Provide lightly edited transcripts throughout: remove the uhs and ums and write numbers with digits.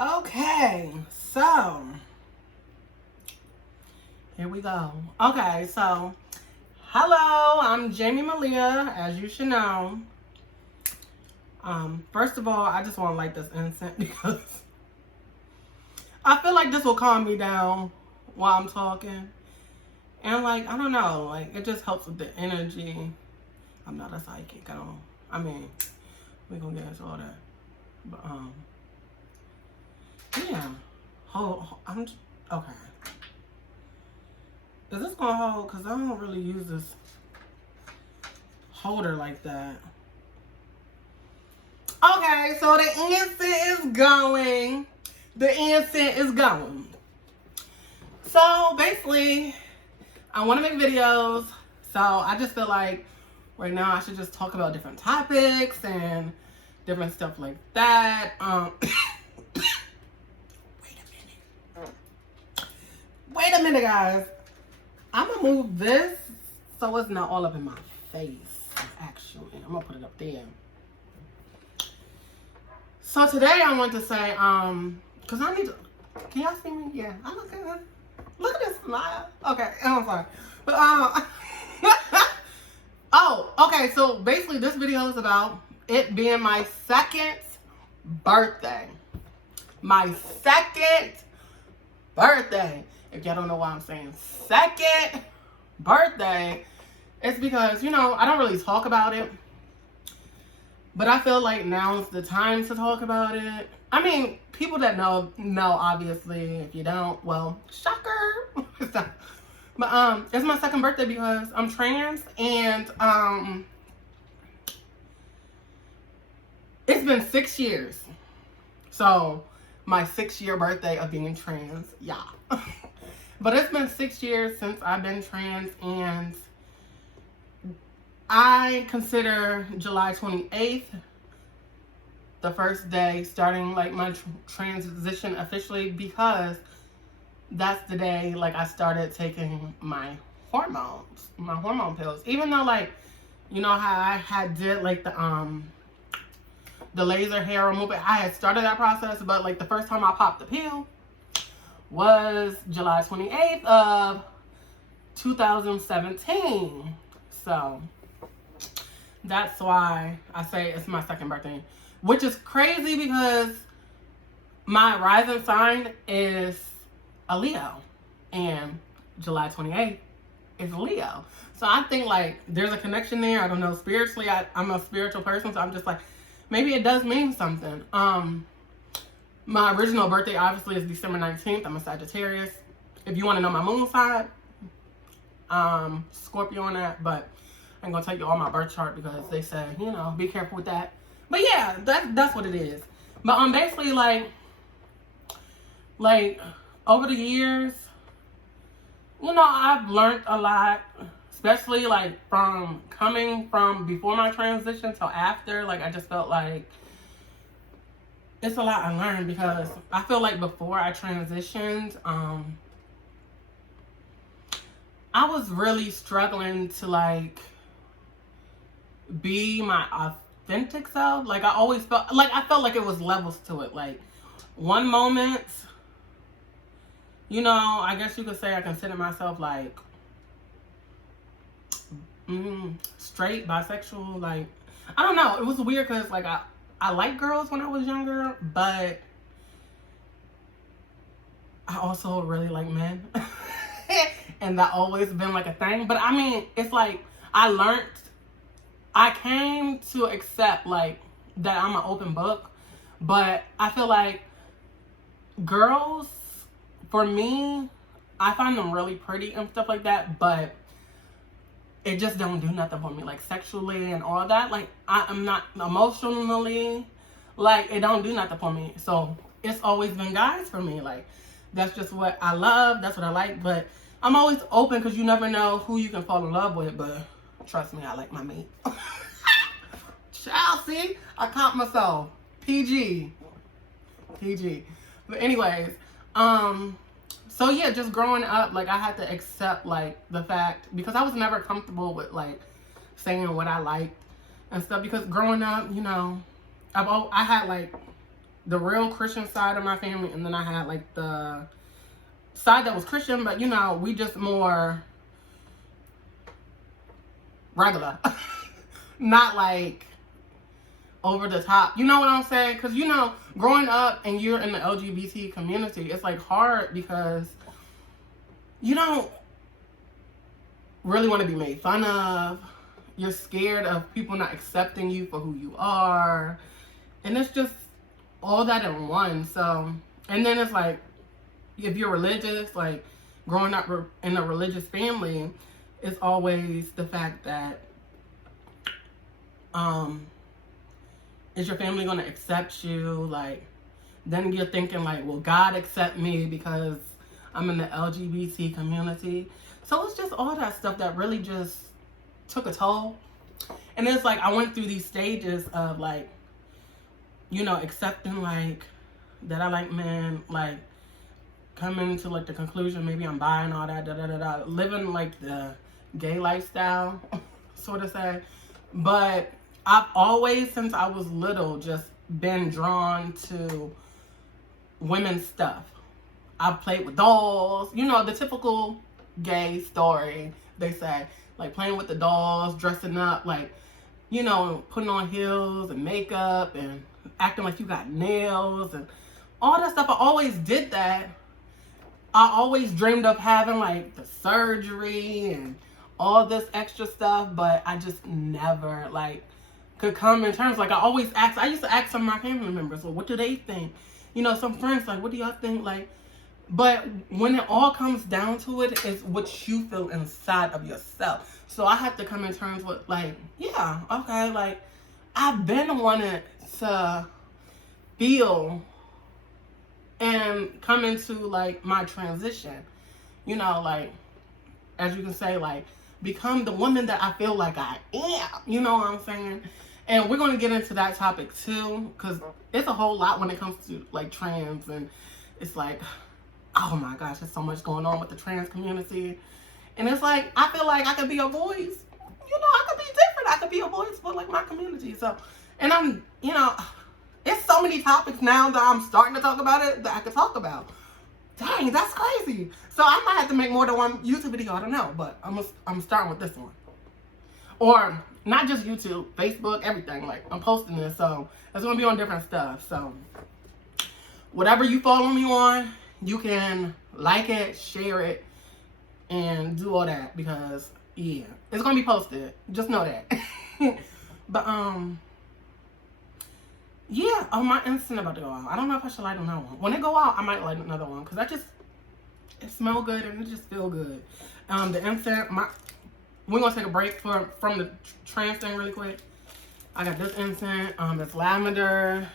Okay, so here we go. Okay, so hello, I'm Jamie Malia, as you should know. First of all, I just want to light this incense because I feel like this will calm me down while I'm talking. And like, I don't know, like it just helps with the energy. I'm not a psychic, I mean, we're gonna get into all that. But yeah. Okay. Is this gonna hold? Cause I don't really use this holder like that. Okay, so the incense is going. The incense is going. So basically, I want to make videos. So I just feel like right now I should just talk about different topics and different stuff like that. Wait a minute, guys. I'm gonna move this so it's not all up in my face. Actually, I'm gonna put it up there. So today I want to say, cause I need to. Can y'all see me? Yeah, I look at this smile. Okay, I'm sorry, but oh, okay. So basically, this video is about it being my second birthday. My second birthday. If y'all don't know why I'm saying second birthday, it's because, you know, I don't really talk about it. But I feel like now's the time to talk about it. I mean, people that know, obviously. If you don't, well, shocker. But it's my second birthday because I'm trans, and it's been 6 years. So my 6-year birthday of being trans, yeah. But it's been 6 years since I've been trans, and I consider July 28th the first day starting like my transition officially, because that's the day like I started taking my hormone pills. Even though, like, you know how I did like the laser hair removal, I had started that process, but like the first time I popped the pill was July 28th of 2017. So that's why I say it's my second birthday, which is crazy because my rising sign is a Leo, and July 28th is Leo. So I think like there's a connection there. I don't know, spiritually, I'm a spiritual person, so I'm just like, maybe it does mean something. My original birthday obviously is December 19th. I'm a Sagittarius. If you want to know my moon sign, Scorpio on that, but I ain't gonna tell you all my birth chart because they say, you know, be careful with that. But yeah, that's what it is. But basically like over the years, you know, I've learned a lot, especially like from coming from before my transition till after. Like I just felt like it's a lot I learned, because I feel like before I transitioned, I was really struggling to like be my authentic self. Like I always felt like it was levels to it. Like one moment, you know, I guess you could say I consider myself like straight, bisexual. Like I don't know. It was weird because like I liked girls when I was younger, but I also really like men. And that always been like a thing. But I mean, it's like I came to accept like that I'm an open book. But I feel like girls, for me, I find them really pretty and stuff like that, but it just don't do nothing for me, like sexually and all that. Like I'm not emotionally, like it don't do nothing for me. So it's always been guys for me. Like that's just what I love, that's what I like. But I'm always open because you never know who you can fall in love with. But trust me, I like my mate. Child, see, I caught myself. PG. But anyways, so yeah, just growing up, like I had to accept like the fact, because I was never comfortable with like saying what I liked and stuff, because growing up, you know, I had like the real Christian side of my family, and then I had like the side that was Christian, but you know, we just more regular. Not like over the top. You know what I'm saying? Because, you know, growing up and you're in the LGBT community, it's like hard because you don't really want to be made fun of. You're scared of people not accepting you for who you are. And it's just all that in one. So, and then it's like, if you're religious, like growing up in a religious family, it's always the fact that, is your family going to accept you? Like, then you're thinking like, will God accept me because I'm in the LGBT community? So it's just all that stuff that really just took a toll. And it's like, I went through these stages of like, you know, accepting like that I like men, like coming to like the conclusion, maybe I'm bi and all that, living like the gay lifestyle, sort of say. But I've always, since I was little, just been drawn to women's stuff. I've played with dolls, you know, the typical gay story, they say. Like playing with the dolls, dressing up, like, you know, putting on heels and makeup and acting like you got nails and all that stuff. I always did that. I always dreamed of having like the surgery and all this extra stuff, but I just never like could come in terms. Like I always ask, I used to ask some of my family members, well, what do they think? You know, some friends like, what do y'all think? Like, but when it all comes down to it, it's what you feel inside of yourself. So I have to come in terms with like, yeah, okay, like I've been wanting to feel and come into like my transition, you know, like, as you can say, like become the woman that I feel like I am, you know what I'm saying? And we're going to get into that topic too, because it's a whole lot when it comes to like trans, and it's like, oh my gosh, there's so much going on with the trans community. And it's like, I feel like I could be a voice, you know, I could be different. I could be a voice for like my community. So, and I'm, you know, it's so many topics now that I'm starting to talk about it that I could talk about. Dang, that's crazy. So I might have to make more than one YouTube video, I don't know, but I'm starting with this one. Or not just YouTube, Facebook, everything. Like, I'm posting this, so it's going to be on different stuff. So whatever you follow me on, you can like it, share it, and do all that, because yeah, it's going to be posted. Just know that. But yeah, oh, my incense about to go out. I don't know if I should light another one. When it go out, I might light another one, because it smells good and it just feel good. The incense, we're going to take a break from the trans thing really quick. I got this incense. It's lavender.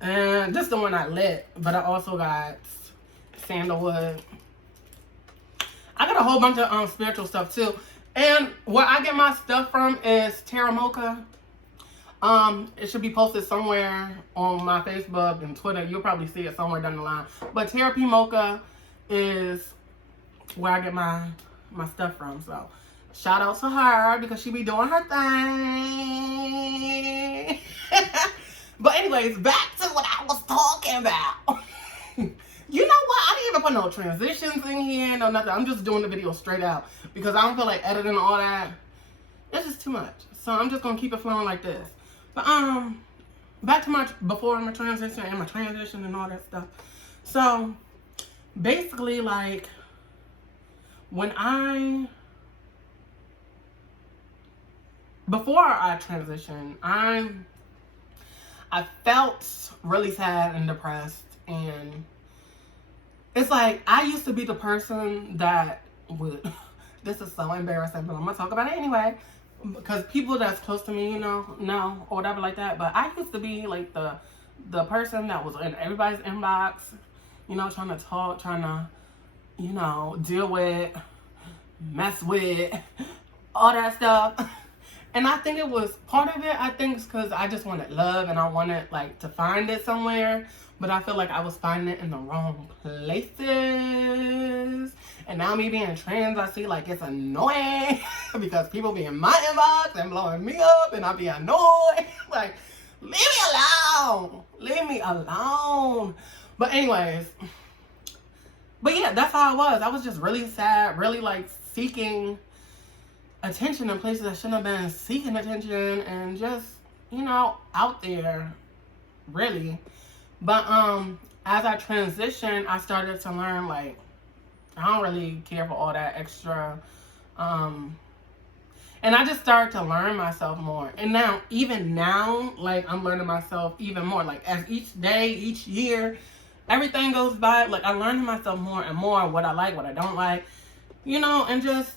And this is the one I lit, but I also got sandalwood. I got a whole bunch of spiritual stuff too. And where I get my stuff from is Terra Mocha. It should be posted somewhere on my Facebook and Twitter. You'll probably see it somewhere down the line. But Terra P Mocha is where I get my stuff from. So shout out to her, because she be doing her thing. But anyways, back to what I was talking about. You know what? I didn't even put no transitions in here, no nothing. I'm just doing the video straight out because I don't feel like editing all that. It's just too much. So I'm just gonna keep it flowing like this. But back to my transition and all that stuff. So basically, like, before I transitioned, I felt really sad and depressed, and it's like I used to be the person that would, this is so embarrassing, but I'm gonna talk about it anyway, because people that's close to me, you know, or whatever like that. But I used to be like the person that was in everybody's inbox, you know, trying to talk, trying to, you know, deal with, mess with, all that stuff. And I think it was part of it, I think it's because I just wanted love and I wanted like to find it somewhere. But I feel like I was finding it in the wrong places. And now me being trans, I see like it's annoying because people be in my inbox and blowing me up and I be annoyed. Like, Leave me alone. Leave me alone. But anyways, but yeah, that's how I was. I was just really sad, really like seeking attention in places I shouldn't have been seeking attention, and just, you know, out there, really. But as I transitioned, I started to learn, like, I don't really care for all that extra. And I just started to learn myself more. And now, even now, like, I'm learning myself even more. Like, as each day, each year, everything goes by, like, I'm learning myself more and more, what I like, what I don't like, you know, and just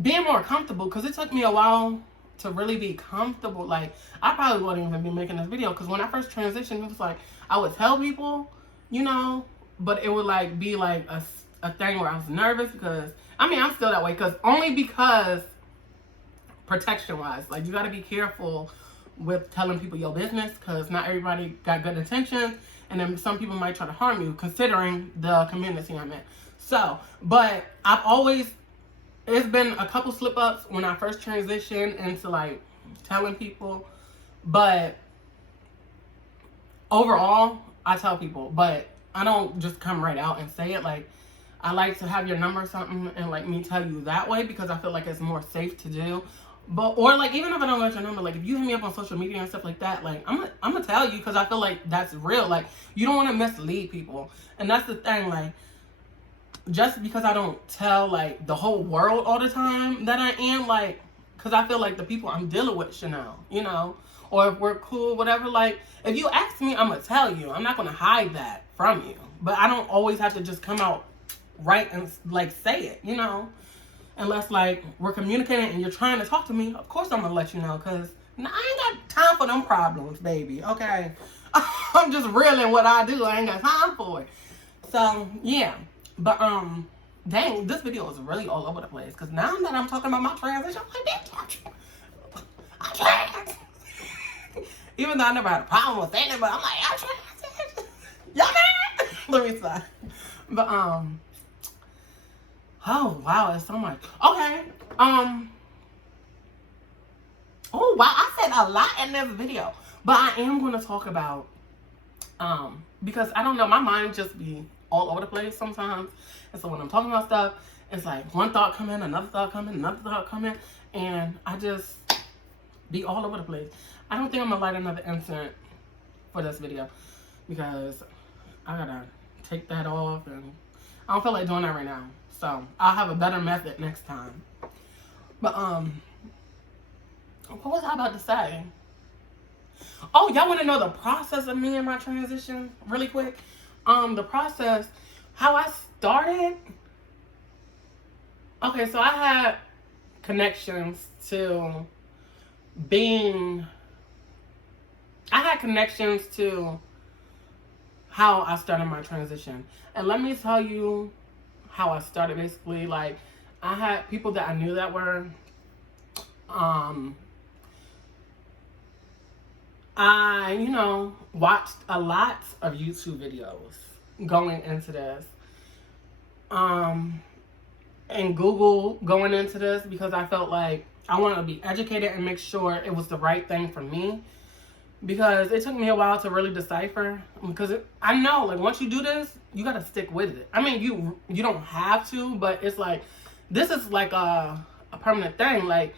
being more comfortable. Because it took me a while to really be comfortable. Like, I probably wouldn't even be making this video. Because when I first transitioned, it was like, I would tell people, you know, but it would, like, be, like, a thing where I was nervous. Because, I mean, I'm still that way. Only because protection wise, like, you got to be careful with telling people your business, because not everybody got good intentions, and then some people might try to harm you, considering the community I'm in. So, but I've always, it's been a couple slip ups when I first transitioned into, like, telling people, but overall I tell people, but I don't just come right out and say it. Like, I like to have your number or something and, like, me tell you that way, because I feel like it's more safe to do. But, or, like, even if I don't get your number, like, if you hit me up on social media and stuff like that, like, I'm gonna tell you, because I feel like that's real. Like, you don't want to mislead people. And that's the thing, like, just because I don't tell, like, the whole world all the time that I am, like, because I feel like the people I'm dealing with should know, you know, or if we're cool, whatever. Like, if you ask me, I'm gonna tell you. I'm not gonna hide that from you. But I don't always have to just come out right and, like, say it, you know. Unless, like, we're communicating and you're trying to talk to me, of course I'm gonna let you know, because I ain't got time for them problems, baby, okay? I'm just real in what I do. I ain't got time for it. So, yeah. But, dang, this video is really all over the place, because now that I'm talking about my transition, I'm like, bitch, I'm trans. Even though I never had a problem with saying it, but I'm like, I'm trans. Y'all mad? Let me stop. But, oh, wow, it's so much. Okay, oh, wow, I said a lot in this video. But I am going to talk about, because I don't know, my mind just be all over the place sometimes. And so when I'm talking about stuff, it's like one thought come in, another thought come in, another thought come in. And I just be all over the place. I don't think I'm going to light another incense for this video, because I got to take that off, and I don't feel like doing that right now. So I'll have a better method next time. But what was I about to say? Oh, y'all want to know the process of me and my transition really quick? The process, how I started. Okay, so I had connections to how I started my transition. And let me tell you how I started. Basically, like, I had people that I knew that were, I, you know, watched a lot of YouTube videos going into this, and Google going into this, because I felt like I wanted to be educated and make sure it was the right thing for me. Because it took me a while to really decipher, because I know, like, once you do this, you got to stick with it. I mean, you don't have to, but it's like, this is like a permanent thing. Like,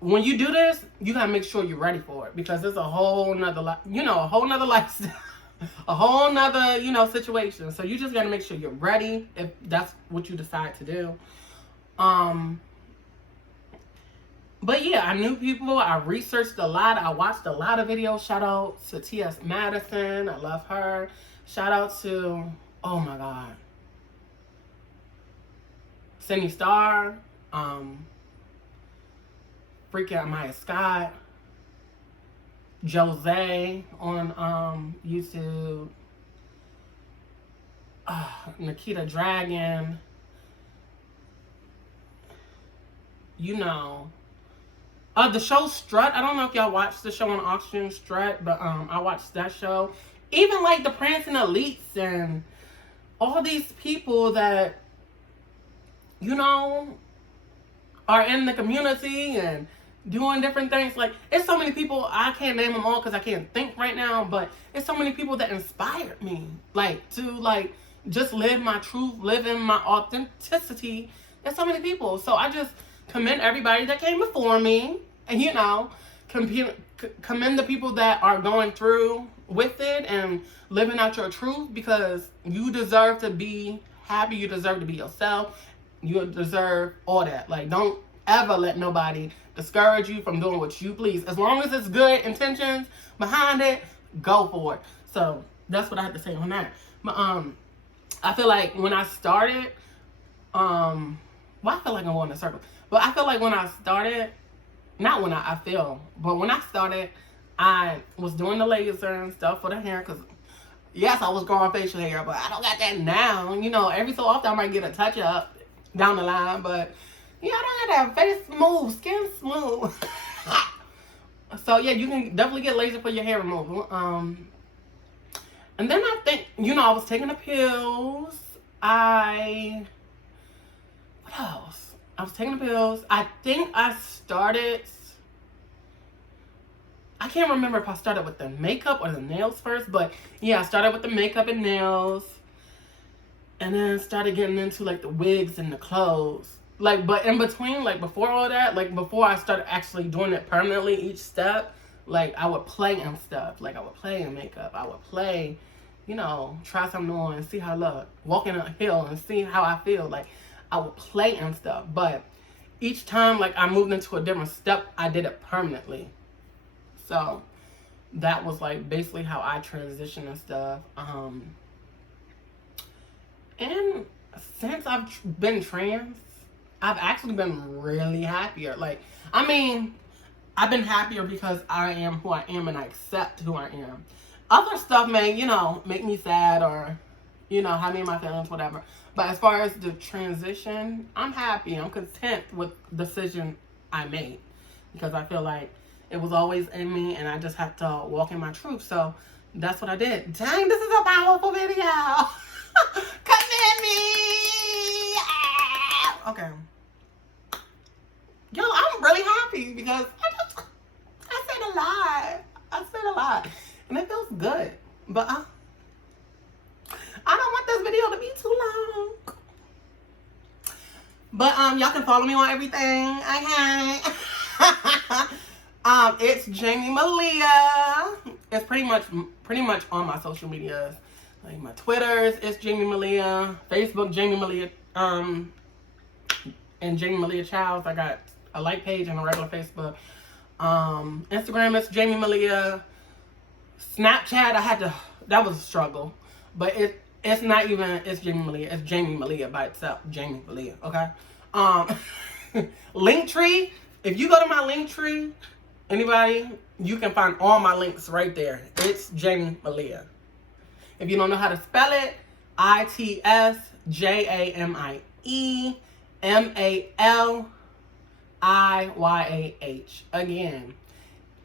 when you do this, you got to make sure you're ready for it, because it's a whole nother, a whole nother lifestyle, a whole nother, situation. So you just got to make sure you're ready if that's what you decide to do. But yeah, I knew people. I researched a lot. I watched a lot of videos. Shout out to T.S. Madison. I love her. Shout out to, oh my God, Cindy Starr. Freaking Maya Scott. Jose on YouTube. Nikita Dragon. The show Strut. I don't know if y'all watched the show on Auction, Strut, but I watched that show. Even like the Prancing Elites and all these people that, are in the community and doing different things. Like, it's so many people, I can't name them all because I can't think right now, but it's so many people that inspired me, like, to, like, just live my truth, live in my authenticity. There's so many people. So I just commend everybody that came before me, and, you know, commend the people that are going through with it and living out your truth, because you deserve to be happy. You deserve to be yourself. You deserve all that. Like, don't ever let nobody discourage you from doing what you please. As long as it's good intentions behind it, go for it. So that's what I have to say on that. But I feel like when I started, well, I feel like I'm going in a circle. But I feel like when I started, not when I feel, but when I started, I was doing the laser and stuff for the hair, because yes, I was growing facial hair, but I don't got that now. You know, every so often I might get a touch up down the line, but yeah, I don't have that face smooth, skin smooth. So yeah, you can definitely get laser for your hair removal. And then I think, you know, I was taking the pills. What else? I was taking the pills. I think I started, I can't remember if I started with the makeup or the nails first, but yeah, I started with the makeup and nails, and then started getting into like the wigs and the clothes. Like, but in between, like before all that, like before I started actually doing it permanently, each step, like I would play and stuff. Like I would play in makeup. I would play, you know, try something on and see how I look. Walk in a hill and see how I feel. Like I would play and stuff. But each time, like I moved into a different step, I did it permanently. So that was like basically how I transitioned and stuff. And since I've been trans, I've actually been really happier. Like, I mean, I've been happier because I am who I am and I accept who I am. Other stuff may, you know, make me sad or, you know, have me in my feelings, whatever. But as far as the transition, I'm happy. I'm content with the decision I made, because I feel like it was always in me and I just had to walk in my truth. So that's what I did. Dang, this is a powerful video. Commend me. Okay. Yo, I'm really happy because I said a lot. I said a lot. And it feels good. But I don't want this video to be too long. But y'all can follow me on everything. Okay. It's Jamie Malia. It's pretty much on my social medias. Like my Twitters, it's Jamie Malia. Facebook, Jamie Malia, and Jamie Malia Childs. I got a like page and a regular Facebook. Instagram, it's Jamie Malia. Snapchat, that was a struggle. But it's not even, it's Jamie Malia. It's Jamie Malia by itself. Jamie Malia, okay? Linktree, if you go to my Linktree, anybody, you can find all my links right there. It's Jamie Malia. If you don't know how to spell it, ITSJAMIEMALIYAH. Again,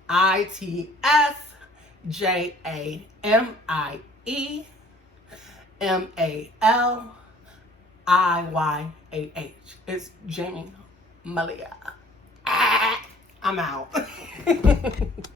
ITSJAMIEMALIYAH. It's Jamie Malia. I'm out.